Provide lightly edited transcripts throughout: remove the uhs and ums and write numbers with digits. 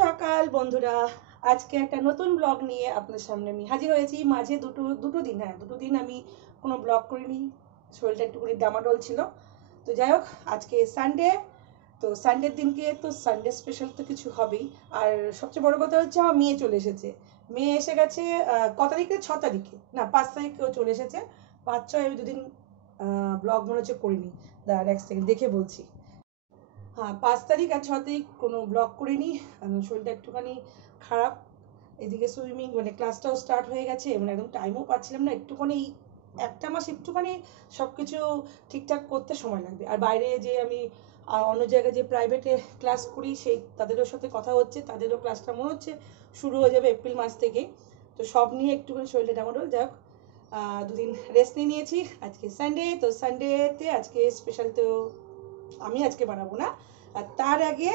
সকাল বন্ধুরা, আজকে একটা নতুন ব্লগ নিয়ে আপনাদের সামনে আমি হাজির হয়েছি। মাঝে দুটো দিন আমি কোনো ব্লগ করিনি, শরীরটা একটুখানি ডামাডোল ছিল। তো যাই হোক, আজকে সানডে, তো সানডের দিনকে তো সানডে স্পেশাল তো কিছু হবেই। আর সবচেয়ে বড় কথা হচ্ছে আমার মেয়ে চলে এসেছে। মেয়ে এসে গেছে ক তারিখে, 6 তারিখে না 5 তারিখেও চলে এসেছে। 5-6 আমি দুদিন ব্লগ মনে হচ্ছে করিনি। দাঁড়ান এক সেকেন্ড দেখে বলছি। হ্যাঁ, 5 তারিখ আর 6 তারিখ কোনো ব্লগ করিনি, শরীরটা একটুখানি খারাপ। এদিকে সুইমিং মানে ক্লাসটাও স্টার্ট হয়ে গেছে, মানে একদম টাইমও পাচ্ছিলাম না। একটুখানি একটা মাস একটুখানি সব কিছু ঠিকঠাক করতে সময় লাগবে। আর বাইরে যে আমি অন্য জায়গায় যে প্রাইভেটে ক্লাস করি, সেই তাদেরও সাথে কথা হচ্ছে, তাদেরও ক্লাসটা মনে হচ্ছে শুরু হয়ে যাবে এপ্রিল মাস থেকে। তো সব নিয়ে একটুখানি শরীরটা ডামাডোল। যাই হোক, দুদিন রেস্ট নিয়ে নিয়েছি। আজকে সানডে, তো সানডেতে আজকে স্পেশাল তো আমি আজকে বানাবো না। আর তার আগে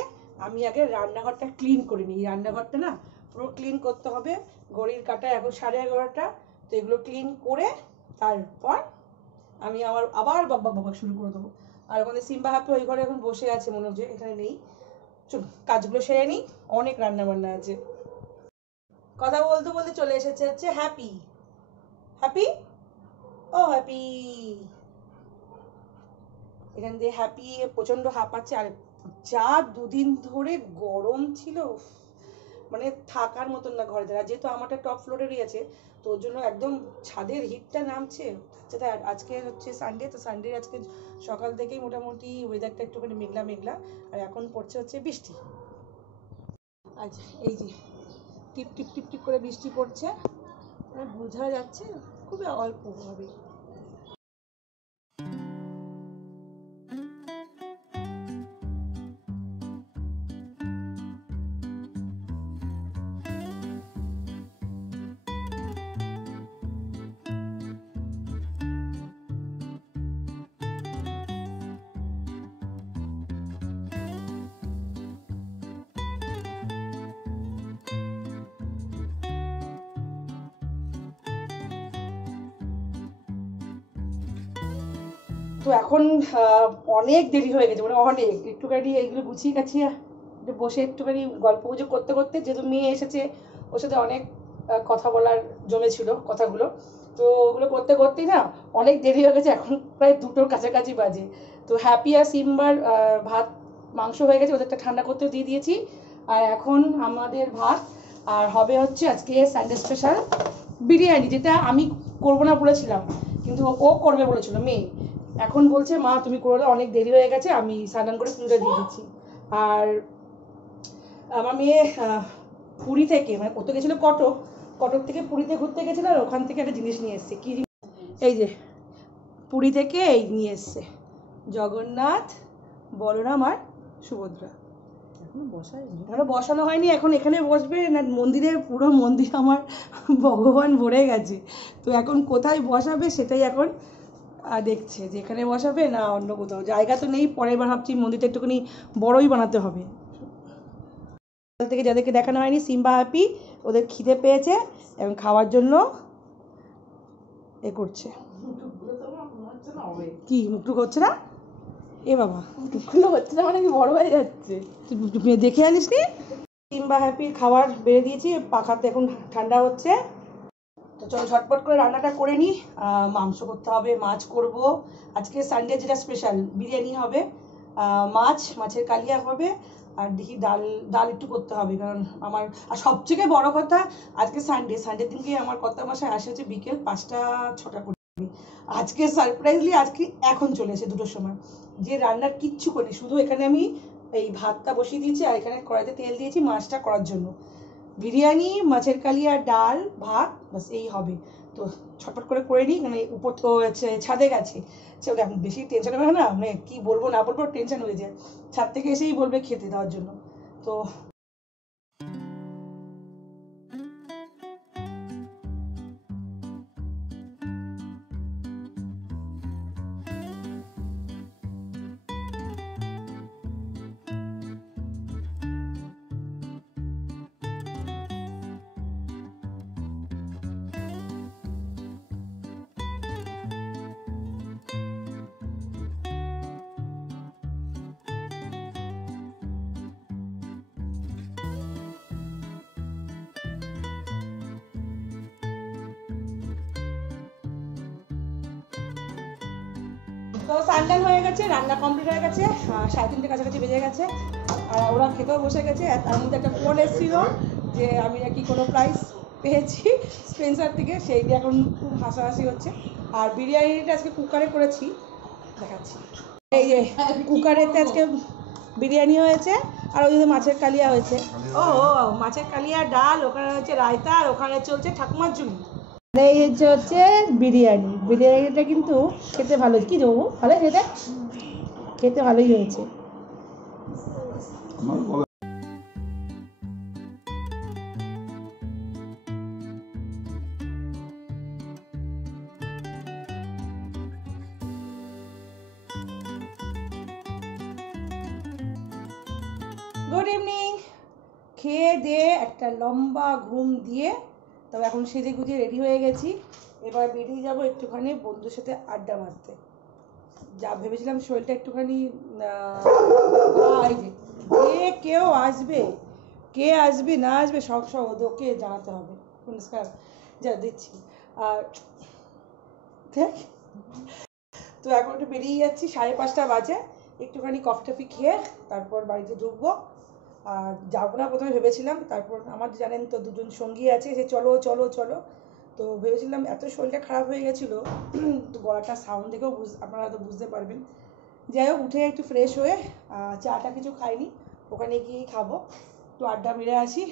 আমি আগে রান্নাঘরটা ক্লিন করে নিই। রান্নাঘরটা না পুরো ক্লিন করতে হবে। ঘড়ির কাঁটা এখন 11:30। তো এগুলো ক্লিন করে তারপর আমি আবার বাবা শুরু করে দেবো। আর ওখানে সিম্বা হাপি ওই ঘরে এখন বসে আছে, মনে হচ্ছে এখানে নেই। চল কাজগুলো সেরে নিই, অনেক রান্না বান্না আছে। কথা বলতে বলতে চলে এসেছে হচ্ছে হ্যাপি। হ্যাপি, ও হ্যাপি। এখান দিয়ে হ্যাপি প্রচন্ড হাঁপাচ্ছে। আর যা দুদিন ধরে গরম ছিল, মানে থাকার মতন না ঘরে। যারা যেহেতু আমারটা টপ ফ্লোরেরই আছে, তো ওর জন্য একদম ছাদের হিটটা নামছে। আজকে হচ্ছে সানডে, তো সানডে আজকে সকাল থেকেই মোটামুটি ওয়েদারটা একটুখানি মেঘলা মেঘলা। আর এখন পড়ছে হচ্ছে বৃষ্টি। আচ্ছা, এই যে টিপ টিপ টিপ টিপ করে বৃষ্টি পড়ছে, মানে বোঝা যাচ্ছে খুবই অল্প ভাবে। তো এখন অনেক দেরি হয়ে গেছে, মানে অনেক। একটুখানি এইগুলো গুছিয়ে কাছিয়ে বসে একটুখানি গল্প গুজব করতে করতে, যেহেতু মেয়ে এসেছে, ওর সাথে অনেক কথা বলার জমেছিল কথাগুলো। তো ওগুলো করতে করতেই না অনেক দেরি হয়ে গেছে। এখন প্রায় 2টোর কাছাকাছি বাজে। তো হ্যাপি আর সিম্বার ভাত মাংস হয়ে গেছে, ওদেরটা ঠান্ডা করতেও দিয়ে দিয়েছি। আর এখন আমাদের ভাত। আর হবে হচ্ছে আজকে সানডে স্পেশাল বিরিয়ানি, যেটা আমি করবো না বলেছিলাম, কিন্তু ও করবে বলেছিল মেয়ে। এখন বলছে মা তুমি করে দাও, অনেক দেরি হয়ে গেছে, আমি স্নান করে পুজোটা দিয়ে দিচ্ছি। আর আমার মেয়ে পুরী থেকে, মানে কত গেছিলো কটক, কটক থেকে পুরীতে ঘুরতে গেছিলো। আর ওখান থেকে একটা জিনিস নিয়ে এসছে। কি জিনিস? এই যে পুরী থেকে এই নিয়ে এসছে জগন্নাথ, বলরাম আর সুভদ্রা। এখনো বসানো হয়নি, এখন এখানে বসবে না মন্দিরে। পুরো মন্দির আমার ভগবান ভরে গেছে। তো এখন কোথায় বসাবে সেটাই এখন দেখছে, যে এখানে বসাবে না অন্য কোথাও। জায়গা তো নেই, পরের বার ভাবছি মন্দিরটা একটুখানি বড়ই বানাতে হবে। থেকে যাদেরকে দেখানো হয়নি, সিম্বা হ্যাপি, ওদের খিদে পেয়েছে এবং খাওয়ার জন্য এ করছে। কি মুখটুক হচ্ছে না? এ বাবা, মুখগুলো হচ্ছে না মানে কি বড় হয়ে যাচ্ছে? তুই দেখে আনিস নি? সিম্বা হ্যাপির খাবার বেড়ে দিয়েছি, পাখাতে এখন ঠান্ডা হচ্ছে। তো চলো ঝটপট করে রান্নাটা করে নিই। মাংস করতে হবে, মাছ করব আজকে সানডে, যেটা স্পেশাল বিরিয়ানি হবে। মাছের কালিয়া হবে। আর দেখি ডাল ডাল একটু করতে হবে, কারণ আমার আর সবথেকে বড় কথা, আজকে সানডের দিনকে আমার কর্তা মশাই আসে হচ্ছে বিকেল 5টা-6টা করে। আজকে সারপ্রাইজলি আজকে এখন চলে এসে 2টোর সময়। যে রান্নার কিচ্ছু করিনি, শুধু এখানে আমি এই ভাতটা বসিয়ে দিয়েছি, আর এখানে কড়াইতে তেল দিয়েছি মাছটা করার জন্য। বিরিয়ানি, মাছের কালিয়া, ডাল, ভাত, বাস এই হবে। তো ছটফট করে নিই, মানে উপর তো ছাদে গেছে। সেটা এখন বেশি টেনশন হবে না, মানে কি বলবো না বলবো টেনশন হয়ে যায়। ছাদ থেকে এসেই বলবে খেতে দেওয়ার জন্য। তো তো স্নান হয়ে গেছে, রান্না কমপ্লিট হয়ে গেছে, 3:30 কাছাকাছি বেজে গেছে, আর ওরা খেতেও বসে গেছে। তার মধ্যে একটা ফোন এসেছিল যে আমি নাকি কোনো প্রাইজ পেয়েছি স্পেন্সার থেকে, সেই দিয়ে এখন খুব হাসাহাসি হচ্ছে। আর বিরিয়ানিটা আজকে কুকারে করেছি, দেখাচ্ছি। এই যে কুকারেতে আজকে বিরিয়ানি হয়েছে, আর ওই যে মাছের কালিয়া হয়েছে। ও মাছের কালিয়া, ডাল, ওখানে হচ্ছে রায়তা, আর ওখানে চলছে ঠাকুমার ঝুলি। এই হচ্ছে বিরিয়ানি। বিরিয়ানিটা কিন্তু খেতে ভালো, কি দেবো ভালো খেতে, খেতে ভালোই হয়েছে। Good evening. খেয়ে দিয়ে একটা লম্বা ঘুম দিয়ে তবে এখন সেজে গুজিয়ে রেডি হয়ে গেছি। এবার বেরিয়ে যাবো একটুখানি বন্ধুর সাথে আড্ডা মারতে। যা ভেবেছিলাম শরীরটা একটুখানি কেউ আসবে, কে আসবে না আসবে সব ওদেরকে জানাতে হবে, পরিষ্কার যা দিচ্ছি। আর দেখ, তো এখন একটু বেরিয়ে যাচ্ছি, 5:30 বাজে। একটুখানি কফি টফি খেয়ে তারপর বাড়িতে ঢুকবো। আর যাবো না প্রথমে ভেবেছিলাম, তারপর আমার জানেন তো 2জন সঙ্গী আছে, সে চলো চলো চলো। তো ভেবেছিলাম, এত শরীরটা খারাপ হয়ে গেছিলো, তো গলাটা সাউন্ড দেখেও আপনারা হয়তো বুঝতে পারবেন। যাই হোক, উঠে একটু ফ্রেশ হয়ে চাটা কিছু খাইনি, ওখানে গিয়েই খাবো। একটু আড্ডা মেরে আসি,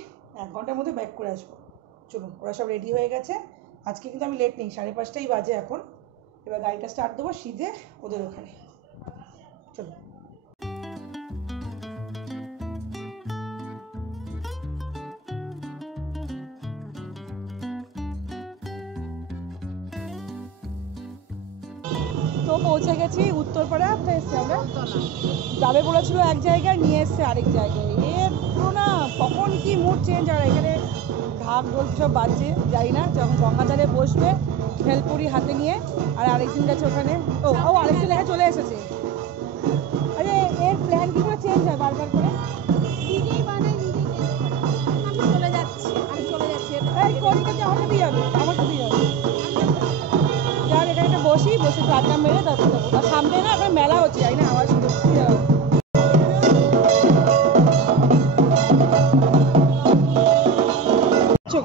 1 ঘন্টার মধ্যে ব্যাক করে আসবো। চলুন, ওরা সব রেডি হয়ে গেছে। আজকে কিন্তু আমি লেট নেই, 5:30 বাজে এখন। এবার গাড়িটা স্টার্ট দেবো সিধে ওদের ওখানে। চলুন। তো পৌঁছে গেছি উত্তরপাড়া। কোথায় এসছি আমরা? যাবে বলেছিল এক জায়গায়, নিয়ে এসছে আরেক জায়গায়। এর পুরো না কখন কি মুড চেঞ্জ হয়। এখানে ঢাক ঢোল সব বাজছে, যাই না। যখন গঙ্গাধারে বসবে ভেলপুরি হাতে নিয়ে, আর আরেকদিন গেছে ওখানে। ও আরেকজন এখানে চলে এসেছে। আরে এর প্ল্যান কি করে চেঞ্জ হয় বারবার করে? নিজেই বানাই, নিজেই আমি চলে যাচ্ছি। এই কোনটাতে আমাকে দিয়ে যাবে, আমাকে দিয়ে যাবে। যার এখানে একটা বসে আড্ডা মেরে তারপর যাবো। আর সামনে না এখন মেলা হচ্ছে, যাই না আওয়াজ করছি।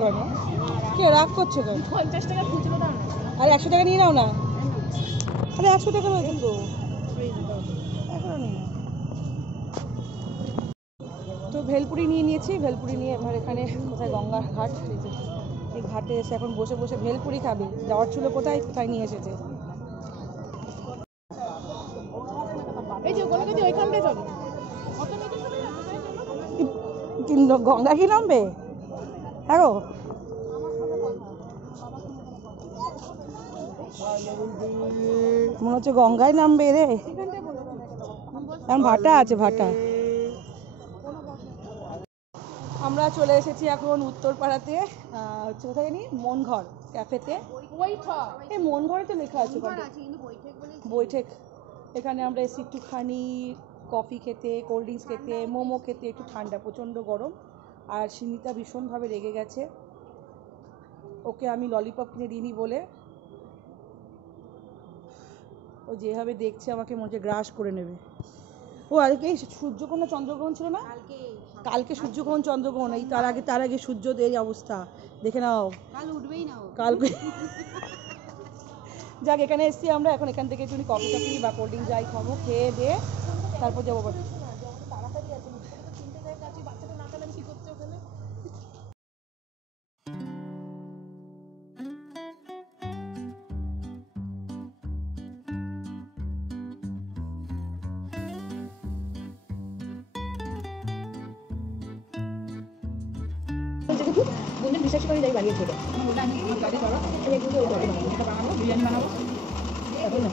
কেন কে রাগ করছো কেন? 50 টাকা খুচরো দাও না, আর 100 টাকা নিয়ে নাও না। আরে 100 টাকা রয়েছে তো, এখনো নেই। তো ভেলপুরি নিয়ে নিয়েছি, ভেলপুরি নিয়ে এবার এখানে কোথায় গঙ্গা ঘাট, এই ঘাটে এসে এখন বসে বসে ভেলপুরি খাবে। যাওয়ার ছিল কোথায় কোথায় নিয়ে এসেছে। কিন্তু গঙ্গা কি নামবে? হ্যাঁ গো, মনে হচ্ছে গঙ্গায় নামবে রে। এখন ভাটা আছে, ভাটা। আমরা চলে এসেছি এখন উত্তরপাড়াতে, হচ্ছে কোথায় জানি, মনঘর ক্যাফেতে। এই মনঘরে তো লেখা আছে বৈঠক। এখানে আমরা এসেছি একটুখানি কফি খেতে, কোল্ড ড্রিঙ্কস খেতে, মোমো খেতে। একটু ঠান্ডা, প্রচণ্ড গরম। আর সিনিতা ভীষণভাবে রেগে গেছে, ওকে আমি ললিপপ কিনে দিইনি বলে। ও যেভাবে দেখছে আমাকে মনে হচ্ছে গ্রাস করে নেবে। ও আজকে সূর্যগ্রহণ না চন্দ্রগ্রহণ ছিল না? কালকে সূর্যগ্রহণ চন্দ্রগ্রহণ। এই তার আগে সূর্যোদয়, এই অবস্থা দেখে নাও। কাল উঠবেই না, কালকে। যাক, এখানে এসেছি আমরা, এখন এখান থেকে একটু কফি টফি বা কোল্ড ড্রিঙ্ক যাই খাবো, খেয়ে দিয়ে তারপর যাবো বাড়ি। তাড়াতাড়ি আছে, তিনটে জায়গা আছে, বাচ্চাটা না খেলে কি করছে ওখানে। বন্ধুর বিশ্বাস করে যাই বাড়িয়ে ছোটো বিরিয়ানি বানাবো এখন না।